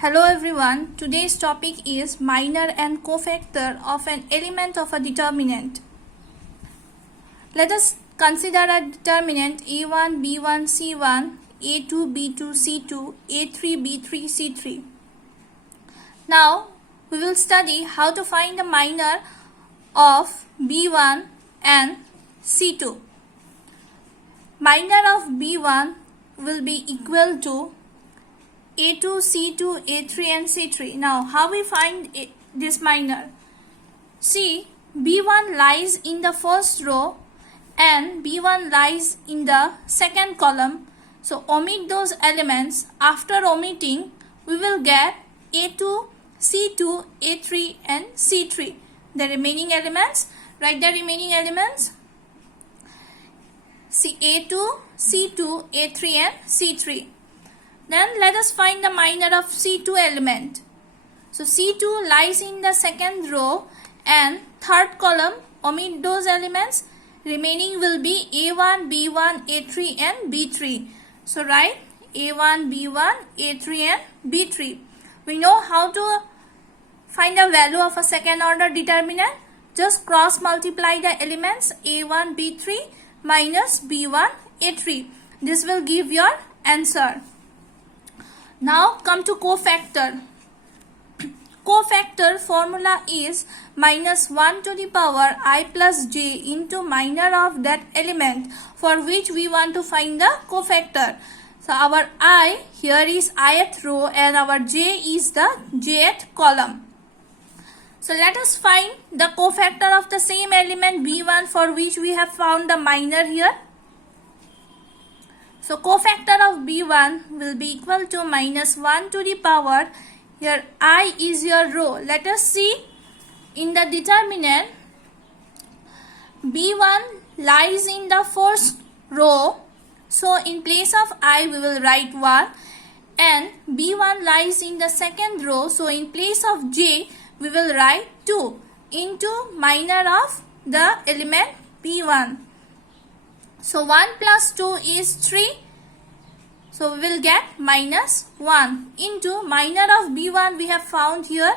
Hello everyone, today's topic is minor and cofactor of an element of a determinant. Let us consider a determinant A1, B1, C1, A2, B2, C2, A3, B3, C3. Now we will study how to find the minor of B1 and C2. Minor of B1 will be equal to A2, C2, A3 and C3. Now, how we find this minor? See, B1 lies in the first row and B1 lies in the second column. So, omit those elements. After omitting, we will get A2, C2, A3 and C3. The remaining elements, write the remaining elements. See, A2, C2, A3 and C3. Then let us find the minor of C2 element. So C2 lies in the second row and third column. Omit those elements. Remaining will be A1, B1, A3 and B3. So write A1, B1, A3 and B3. We know how to find the value of a second order determinant. Just cross multiply the elements A1, B3 minus B1, A3. This will give your answer. Now come to cofactor. Cofactor formula is minus 1 to the power I plus j into minor of that element for which we want to find the cofactor. So our I here is ith row and our j is the jth column. So let us find the cofactor of the same element B1 for which we have found the minor here. So cofactor of B1 will be equal to minus 1 to the power. Here I is your row. Let us see in the determinant. B1 lies in the first row. So in place of I we will write 1. And B1 lies in the second row. So in place of j we will write 2 into minor of the element B1. So 1 plus 2 is 3. So we will get minus 1 into minor of B1 we have found here.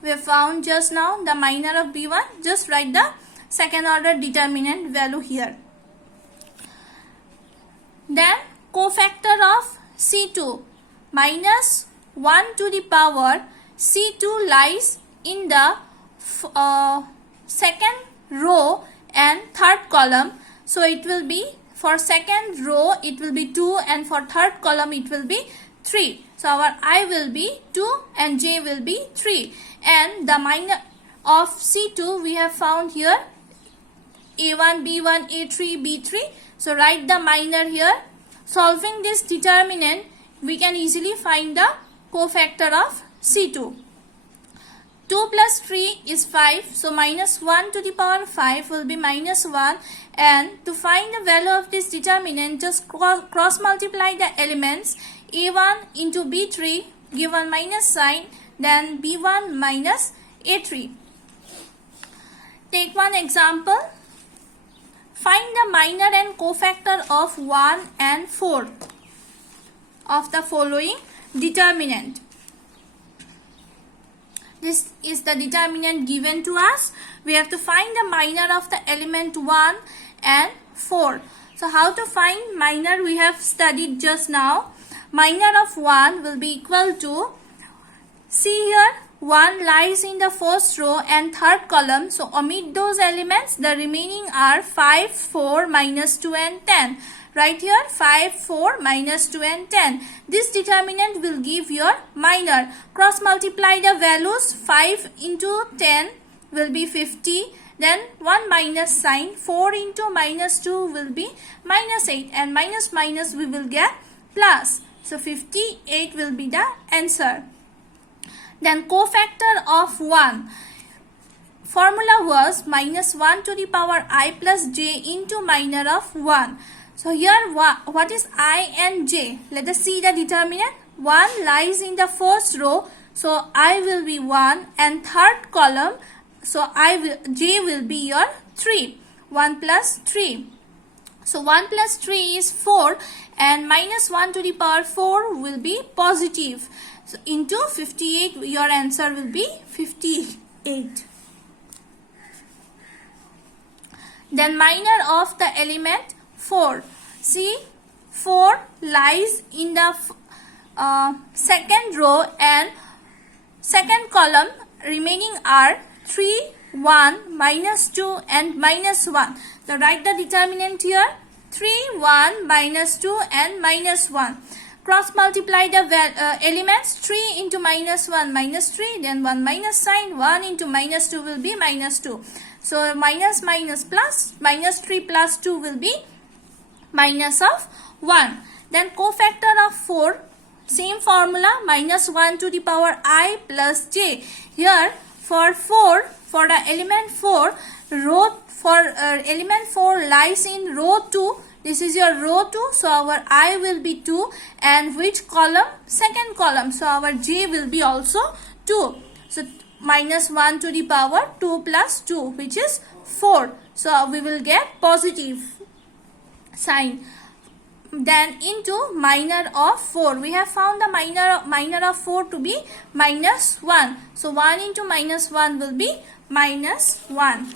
We have found just now the minor of B1. Just write the second order determinant value here. Then cofactor of C2. Minus 1 to the power C2 lies in the second row and third column. So it will be for second row it will be 2 and for third column it will be 3. So our I will be 2 and j will be 3. And the minor of C2 we have found here A1, B1, A3, B3. So write the minor here. Solving this determinant we can easily find the cofactor of C2. 2 plus 3 is 5. So minus 1 to the power 5 will be minus 1. And to find the value of this determinant, just cross multiply the elements. A1 into B3, give one minus sign. Then B1 minus A3. Take one example. Find the minor and cofactor of 1 and 4 of the following determinant. This is the determinant given to us. We have to find the minor of the element 1 and 4. So how to find minor we have studied just now. Minor of 1 will be equal to, see here 1 lies in the first row and third column. So omit those elements. The remaining are 5, 4, minus 2 and 10. Right here 5, 4, minus 2 and 10. This determinant will give your minor. Cross multiply the values. 5 into 10 will be 50. Then 1 minus sign. 4 into minus 2 will be minus 8. And minus minus we will get plus. So 58 will be the answer. Then cofactor of 1. Formula was minus 1 to the power I plus j into minor of 1. So here what is I and j? Let us see the determinant. 1 lies in the first row. So I will be 1 and third column. So j will be your 3. 1 plus 3. So 1 plus 3 is 4 and minus 1 to the power 4 will be positive. So into 58, your answer will be 58. Then minor of the element 4. See, 4 lies in the second row and second column. Remaining are 3, 1, minus 2 and minus 1. So write the determinant here. 3, 1, minus 2 and minus 1. Cross multiply the elements. 3 into minus 1, minus 3. Then 1 minus sign. 1 into minus 2 will be minus 2. So minus minus plus. Minus 3 plus 2 will be minus of 1. Then cofactor of 4. Same formula. Minus 1 to the power I plus j. Here for 4, for the element 4, element 4 lies in row 2. This is your row 2. So our I will be 2. And which column? Second column. So our j will be also 2. So minus 1 to the power 2 plus 2, which is 4. So we will get positive sign. Then into minor of 4. We have found the minor of 4 to be minus 1. So 1 into minus 1 will be minus 1.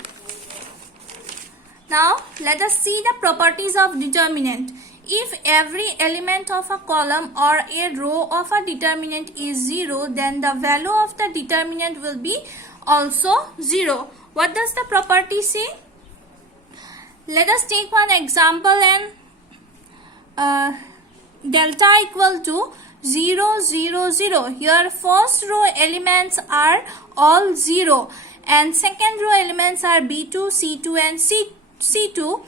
Now let us see the properties of determinant. If every element of a column or a row of a determinant is 0, then the value of the determinant will be also 0. What does the property say? Let us take one example and delta equal to 0, 0, 0. Here first row elements are all 0 and second row elements are B2, C2 and C2,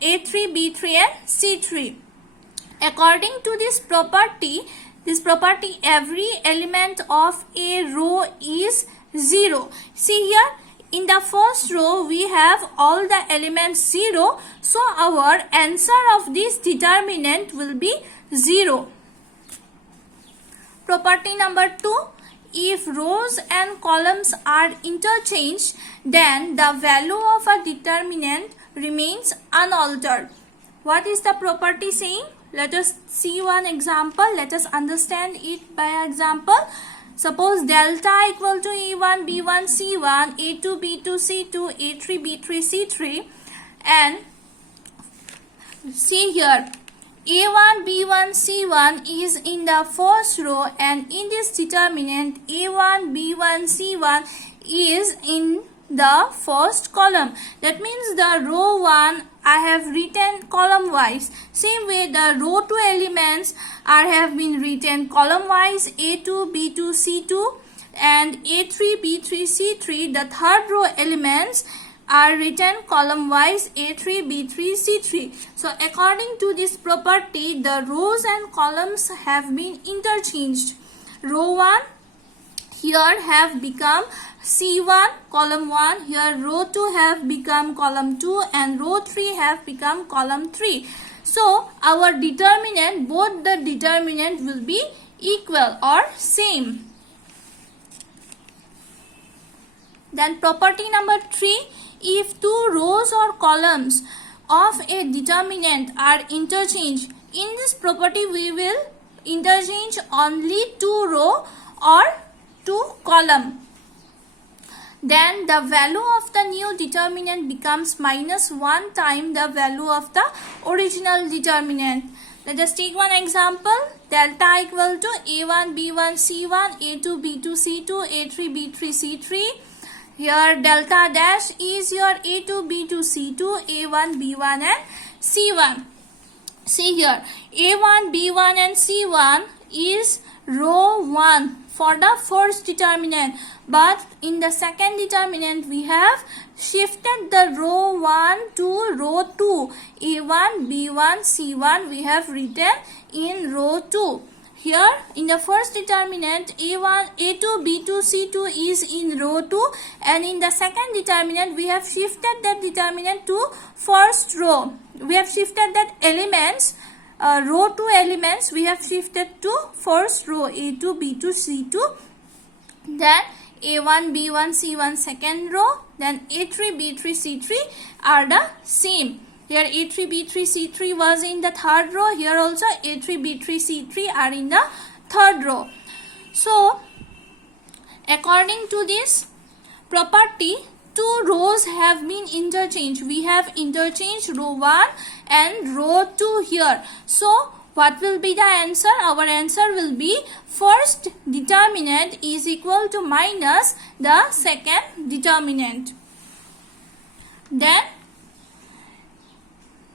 A3, B3 and C3. According to this property, every element of a row is 0. See here, in the first row we have all the elements 0. So our answer of this determinant will be 0. Property number 2. If rows and columns are interchanged, then the value of a determinant remains unaltered. What is the property saying? Let us see one example. Let us understand it by example. Suppose delta equal to A1, B1, C1, A2, B2, C2, A3, B3, C3, and see here, A1, B1, C1 is in the first row and in this determinant A1, B1, C1 is in the first column. That means the row 1 I have written column wise. Same way the row 2 elements I have been written column wise, A2, B2, C2 and A3, B3, C3. The third row elements are written column wise, A3, B3, C3. So according to this property, the rows and columns have been interchanged. Row 1 here have become C1 column 1, here row 2 have become column 2 and row 3 have become column 3. So our determinant, both the determinant will be equal or same. Then property number 3, if two rows or columns of a determinant are interchanged, in this property we will interchange only two row or two column. Then the value of the new determinant becomes minus 1 time the value of the original determinant. Let us take one example. Delta equal to A1, B1, C1, A2, B2, C2, A3, B3, C3. Here delta dash is your A2, B2, C2, A1, B1 and C1. See here, A1, B1 and C1 is row 1 for the first determinant, but in the second determinant we have shifted the row 1 to row 2. A1, B1, C1 we have written in row 2. Here in the first determinant A1, A2, B2, C2 is in row 2 and in the second determinant we have shifted that determinant to first row. We have shifted that elements, row 2 elements we have shifted to first row A2, B2, C2. Then A1, B1, C1 second row, then A3, B3, C3 are the same. Here A3, B3, C3 was in the third row. Here also A3, B3, C3 are in the third row. So according to this property, two rows have been interchanged. We have interchanged row 1 and row 2 here. So what will be the answer? Our answer will be first determinant is equal to minus the second determinant. Then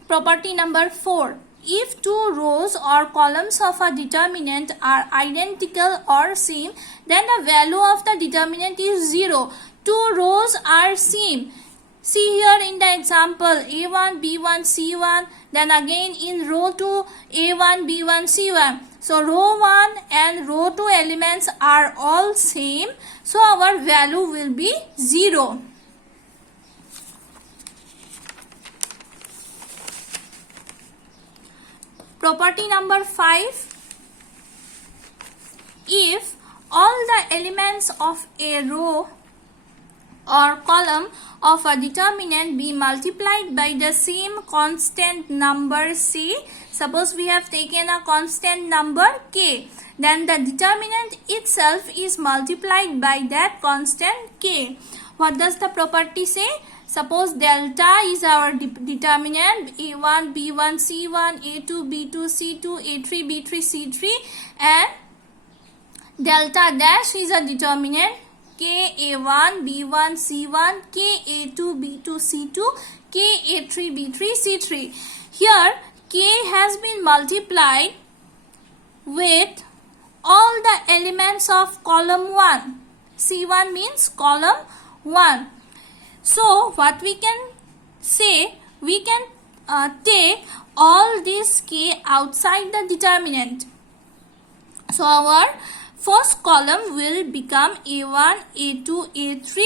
property number 4. If two rows or columns of a determinant are identical or same, then the value of the determinant is 0. Two rows are same. See here in the example A1, B1, C1. Then again in row 2 A1, B1, C1. So row 1 and row 2 elements are all same. So our value will be 0. Property number 5. If all the elements of a row or column of a determinant be multiplied by the same constant number, say suppose we have taken a constant number k, then the determinant itself is multiplied by that constant k. What does the property say? Suppose delta is our determinant A1, B1, C1, A2, B2, C2, A3, B3, C3, and delta dash is a determinant K A1, B1, C1, K A2, B2, C2, K A3, B3, C3. Here K has been multiplied with all the elements of column 1. C1 means column 1. So what we can say, we can take all this K outside the determinant. So our first column will become A1, A2, A3.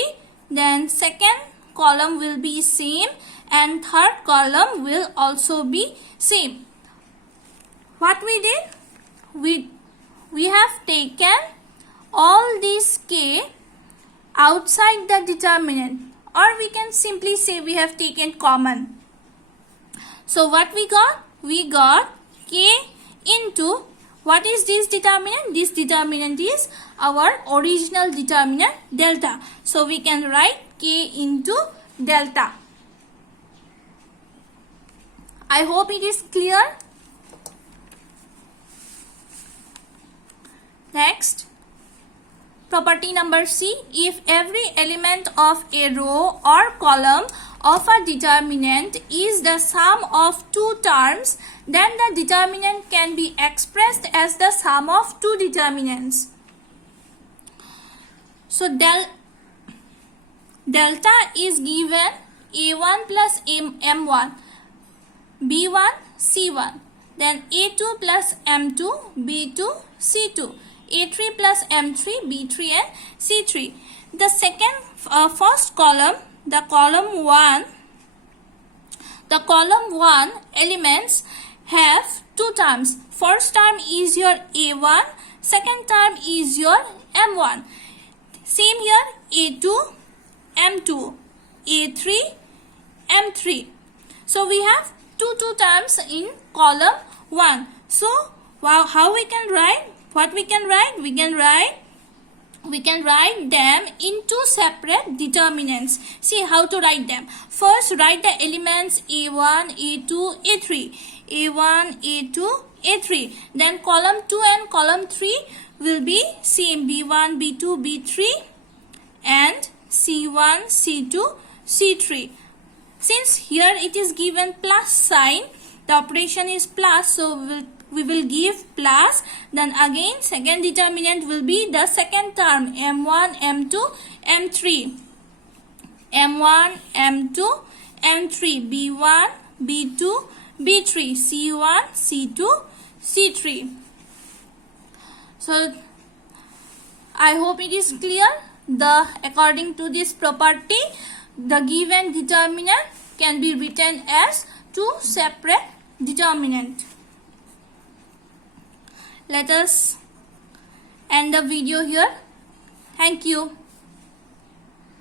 Then second column will be same and third column will also be same. What we did? We have taken all these K outside the determinant, or we can simply say we have taken common. So what we got? We got K into, what is this determinant? This determinant is our original determinant delta. So we can write K into delta. I hope it is clear. Next, property number C. If every element of a row or column of a determinant is the sum of two terms, then the determinant can be expressed as the sum of two determinants. So delta is given A1 plus M1, B1, C1, then A2 plus M2, B2, C2, A3 plus M3, B3 and C3. The first column, the column 1 elements have two terms. First term is your A1, second term is your M1. Same here, A2, M2, A3, M3. So we have two terms in column 1. So how we can write? What we can write? We can write them in two separate determinants. See how to write them. First, write the elements A1, A2, A3. A1, A2, A3. Then column 2 and column 3 will be same. B1, B2, B3 and C1, C2, C3. Since here it is given plus sign, the operation is plus, so we will give plus. Then again second determinant will be the second term M1, M2, M3. M1, M2, M3. B1, B2, B3. C1, C2, C3. So I hope it is clear. According to this property, the given determinant can be written as two separate determinants. Let us end the video here. Thank you.